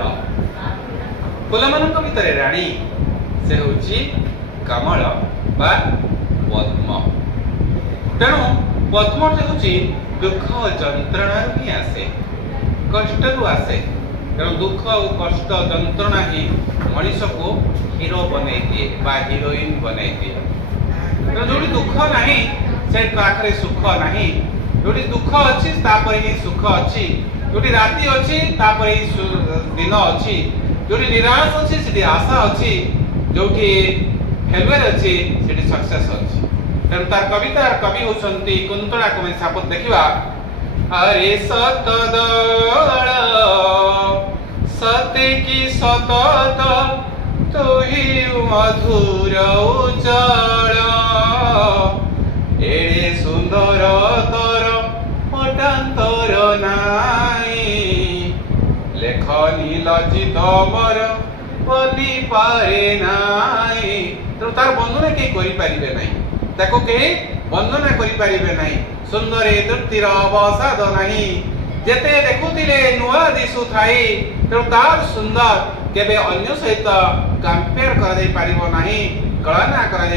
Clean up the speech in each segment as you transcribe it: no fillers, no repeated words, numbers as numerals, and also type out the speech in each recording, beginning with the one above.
फूल फूल मान भितर राणी से हूँ कमल बा पद्म। तेणु पद्म हूँ दुख जंत्रणा ही आसे, कष्ट आसे। तेणु दुख और कष्ट जंत्रणा ही मनीष को हीरो बन दिए बा हीरोइन बन दिए। तेणु जो दुख ना से पाखे सुख ना, जो दुख अच्छी ही सुख अच्छी, जो राति अच्छी ही दिन अच्छी, जो निराश अच्छी से आशा अच्छी, जो फेलुअर अच्छी से सक्सेस अच्छी। तेणु तार कविता कवि होती कुंतला को सापत देखा। अरे सतद सते की सतत तो ही मधुर उज्जल एड़े सुंदर तर पटांतर नाई लेखनी लज्जित मर बोली पारे नाई। तेणु तार बंधन कहीं करें ना, ताको कहीं बंधना करें। सुंदर तृप्तिर अवसाद नहीं, जेते देखुले नुआ दिशु थाई। तेणु तार सुंदर केबे अन्य सहित कंपेयर कर कलना कर।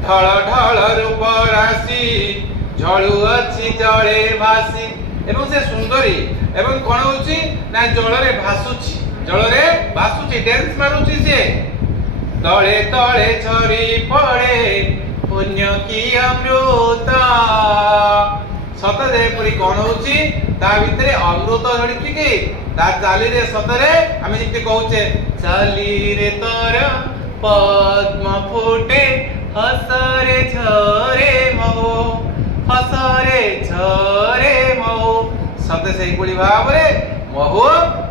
ढल ढल रूप राशि झलु अच्छी जले भासी। एवं से सुंदरी एवं कौन होची ना जलरे भासुची, जलरे भासुची, डांस मारुची से। तले तले झरी पड़े पुण्य की अमृत। सत जेपरी कौन होची ता भितरे अमृत झड़ी कि ता चाली रे सतरे आमे जेते कहूचे चाली रे तर पद्म फुटे हसरे झरे मो, हसरे झरे मो। सते सेही पड़ी भाव रे महु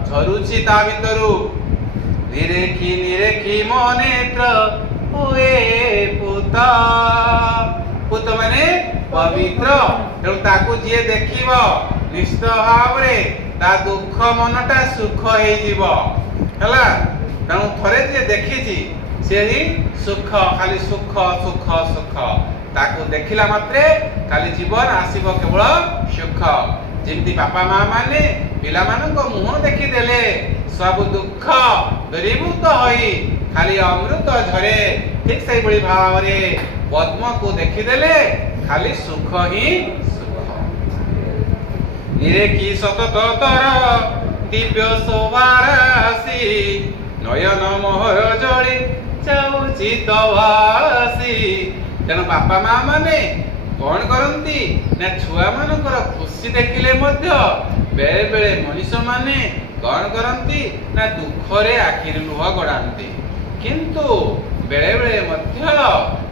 झरुची ता भितरु। निरेखी मो नेत्र हुए पुता। पुत माने पवित्र। तेणु ताकू जी देखिब निश्चित भाव रे ता दुख मनटा सुख हो। तेणु थरे जी देखी से ही सुख, खाली सुख सुख सुख। ताकू देखिला मात्रे खाली जीवन आसीब केवल सुख। जिमती बापा माँ माने पिला मानक मुह देखीदेले सब दुख दूरीभूत होई खाली अमृत झरे। ठीक से बड़ी भाव रे पद्म को देखीदेले खाली सुख ही सुख। निरेखी सतत तर दिव्य शोभाराशि नयन मोहर जड़ी जाऊची तवासी। तेणु बापा माँ माने कौन करती ना छुआ मानकर खुशी देखिले बेले बेले मनीष माने कौन करती ना दुखरे आखिर लुह गड़ाती। किंतु बेले बेले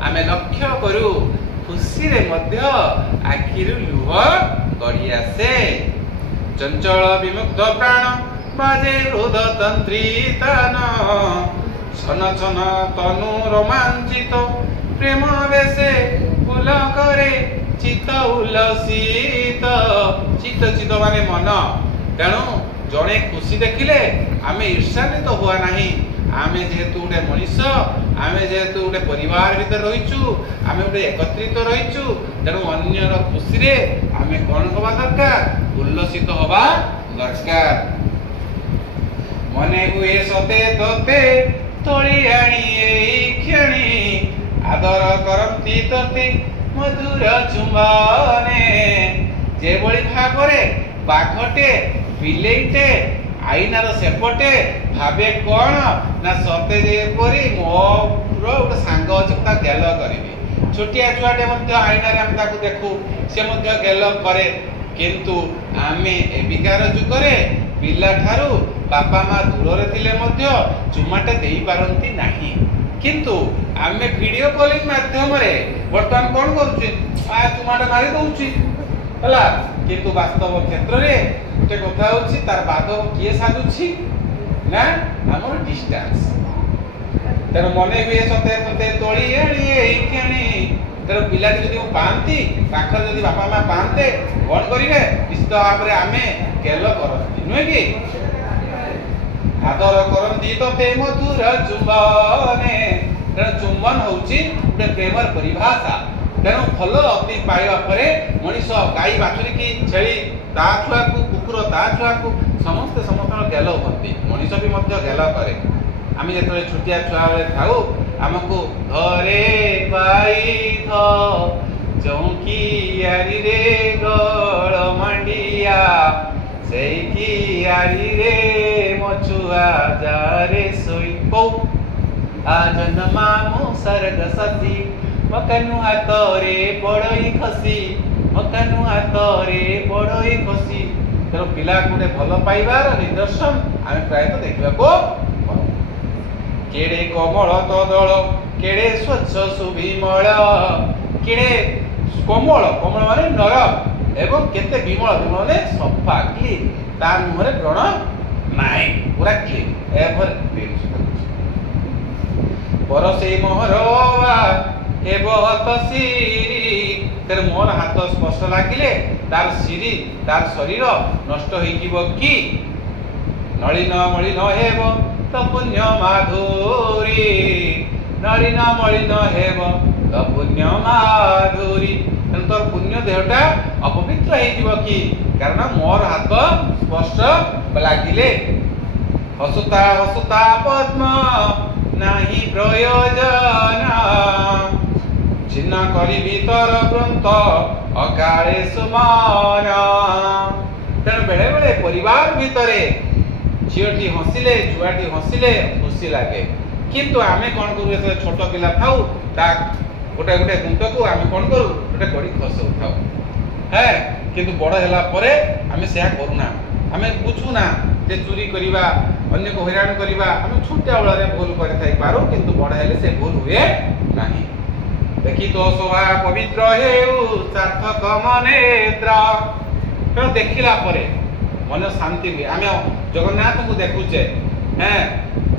आमे लक्ष्य करू खुशी रे आखिर लुह गड़ी आसे। चंचल विमुक्त प्राण बाजे रुद तंत्रीतान छन छन तनु रोमांचित प्रेम बेसे फूल करे चित उल्लसित। चित चित माने मन। तेणु जड़े खुशी देखिले आमे ईर्षान्वित हुआ नहीं। आमे जेहेतु गोटे मनीष, आमे जेहेतु गोटे परिवार भीतर रहीचु, आमे गोटे एकत्रित रहीचु। तेणु अन्यर खुशी रे आमे कौन हवा दरकार, उल्लसित हवा दरकार। मने हुए सते तोते तोली आनी एई क्षणी आदर करती तोते मधुर चुंबने। जेभଳି भाବରେ बाघटे बिलेईटे आईनार सेपटे भावे कौन ना सते जेपरी मोर गोटे सांग अच्छे गेल करी। छोटिया छुआटे आईनारे आम ताकू देखू से गेल करे। किंतु आमे एबिकार जुगरे पिला ठारू बापा माँ दूर थिले चुमाटे दे पारती नहीं। किंतु आमे वीडियो कॉलिंग माध्यम बर्तमान कौन करुचे चुमाटे मारी दउची हला। किंतु वास्तव क्षेत्र में गोटे कथा होची तार बाधक किए साजुची ना हमर डिस्टेंस। तेणु मने हुए सते सते तोली आनी एई क्षणी। तेणु पिला जदि पाती पाखर जदि बापा माँ पाते कौन करेंगे निश्चित भाव में आमे गेल करती नुहे कि आदर करती तोते मधुर चुंबने। तेणु चुंबन होची गोटे प्रेमर परिभाषा। तेणु भल अति पाइबा परे मनीष गाई बाछुरी की छेली ता छुआ को कुकुर ता छुआ को ସମସ୍ତେ ସମସ୍ତଙ୍କର ଗେଲ ହୁଅନ୍ତି, ମଣିଷ ବି ମଧ୍ୟ ଗେଲ କରେ। ଆମେ ଯେତେବେଳେ ଛୋଟିଆ ଛୁଆ ବେଳେ ଥାଉ ଆମକୁ ଧରେ ବାଇଧ ଚୌକିଆରିରେ ଗଳ ମାଣ୍ଡିଆ ସେଇଠି ଆରିରେ ମଛୁଆ ଯାରେ ଶୋଇ କଉ ଆଜନ ମାମୁ ସରଗ ସତି ମକାନୁ ହାତରେ ବଡ଼ଇ ଖସି ମକାନୁ ହାତରେ ବଡ଼ଇ ଖସି। ତେଣୁ ପିଲାକୁ ଗୋଟେ ଭଲ ପାଇବାର ନିଦର୍ଶନ ଆମେ ପ୍ରାୟତଃ ଦେଖିବାକୁ ପାଉ। କେଡ଼େ କମଳ ତଦଳ କେଡ଼େ ସ୍ୱଚ୍ଛ ସୁବିମଳ କେଡ଼େ କୋମଳ, କୋମଳ ମାନେ ନରମ ଏବଂ କେତେ ବିମଳ, ବିମଳ ମାନେ ସଫା କ୍ଲିନ୍, ତା ମୁହଁରେ ବ୍ରଣ ନାହିଁ, ପୁରା କ୍ଲିନ୍ ଏଭର କ୍ଲିନ୍। ପରସେଇ ମୋହର ହେବ ହତ ସିରି, ତେଣୁ ମୋର ହାତ ସ୍ପର୍ଶ ଲାଗିଲେ ତାର ସିରି ତାର ଶରୀର ନଷ୍ଟ ହେଇଯିବ କି? ନଳିନ ମଳିନ ହେବ ତ ପୁଣ୍ୟ ମାଧୁରୀ, ନଳିନ ମଳିନ ହେବ ତ ପୁଣ୍ୟ ମାଧୁରୀ। ତେଣୁ ତୋର ପୁଣ୍ୟ ଦେହଟା ଅପବିତ୍ର ହେଇଯିବ କି? କାରଣ ମୋର ହାତ ସ୍ପର୍ଶ ଲାଗିଲେ। ହସୁତା ହସୁତା ପଦ୍ମ ନାହିଁ ପ୍ରୟୋଜନ ଛିନ୍ନ କରିବି ତୋର ବୃନ୍ତ ଅକାଳେ ସୁମନ। ତେଣୁ ବେଳେ ବେଳେ ପରିବାର ଭିତରେ ଝିଅଟି ହସିଲେ ଛୁଆଟି ହସିଲେ ଖୁସି ଲାଗେ, କିନ୍ତୁ ଆମେ କ'ଣ କରୁ ଯେତେବେଳେ ଛୋଟ ପିଲା ଥାଉ ତା ଗୋଟେ ଗୋଟେ ଗୁଣ୍ଟକୁ ଆମେ କ'ଣ କରୁ ଗୋଟେ କଡ଼ି ଖସଉଥାଉ। କିନ୍ତୁ ବଡ଼ ହେଲା ପରେ ଆମେ ସେୟା କରୁନା, ଆମେ ବୁଝୁନା ଯେ ଚୋରି କରିବା ଅନ୍ୟକୁ ହଇରାଣ କରିବା ଆମେ ଛୋଟିଆ ବେଳରେ ଭୁଲ କରିଥାଇପାରୁ, କିନ୍ତୁ ବଡ଼ ହେଲେ ସେ ଭୁଲ ହୁଏ ନାହିଁ। ଦେଖି ତୋ ଶୋଭା ପବିତ୍ର ହେଉ ସାର୍ଥକ ମନେତ୍ର। ତେଣୁ ଦେଖିଲା ପରେ ମନ ଶାନ୍ତି ହୁଏ। ଆମେ ଜଗନ୍ନାଥଙ୍କୁ ଦେଖୁଛେ,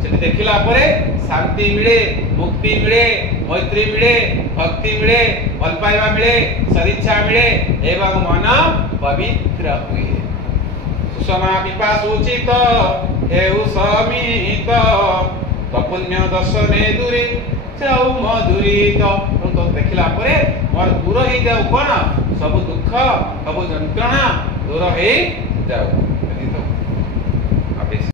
ସେଠି ଦେଖିଲା ପରେ ଶାନ୍ତି ମିଳେ, ମୁକ୍ତି ମିଳେ, ମୈତ୍ରୀ ମିଳେ, ଭକ୍ତି ମିଳେ, ଭଲ ପାଇବା ମିଳେ, ସଦିଚ୍ଛା ମିଳେ ଏବଂ ମନ ପବିତ୍ର ହୁଏ। ସୁଷମା ପିପା ସୁଚିତ ହେଉ ସମିତ ତପୁଣ୍ୟ ଦର୍ଶନେ ଦୂରେ ଯାଉ ମଧୁରିତ। ଦେଖିଲା ପରେ ମୋର ଦୂର ହେଇଯାଉ କ'ଣ ସବୁ ଦୁଃଖ ସବୁ ଯନ୍ତ୍ରଣା ଦୂର ହେଇଯାଉ।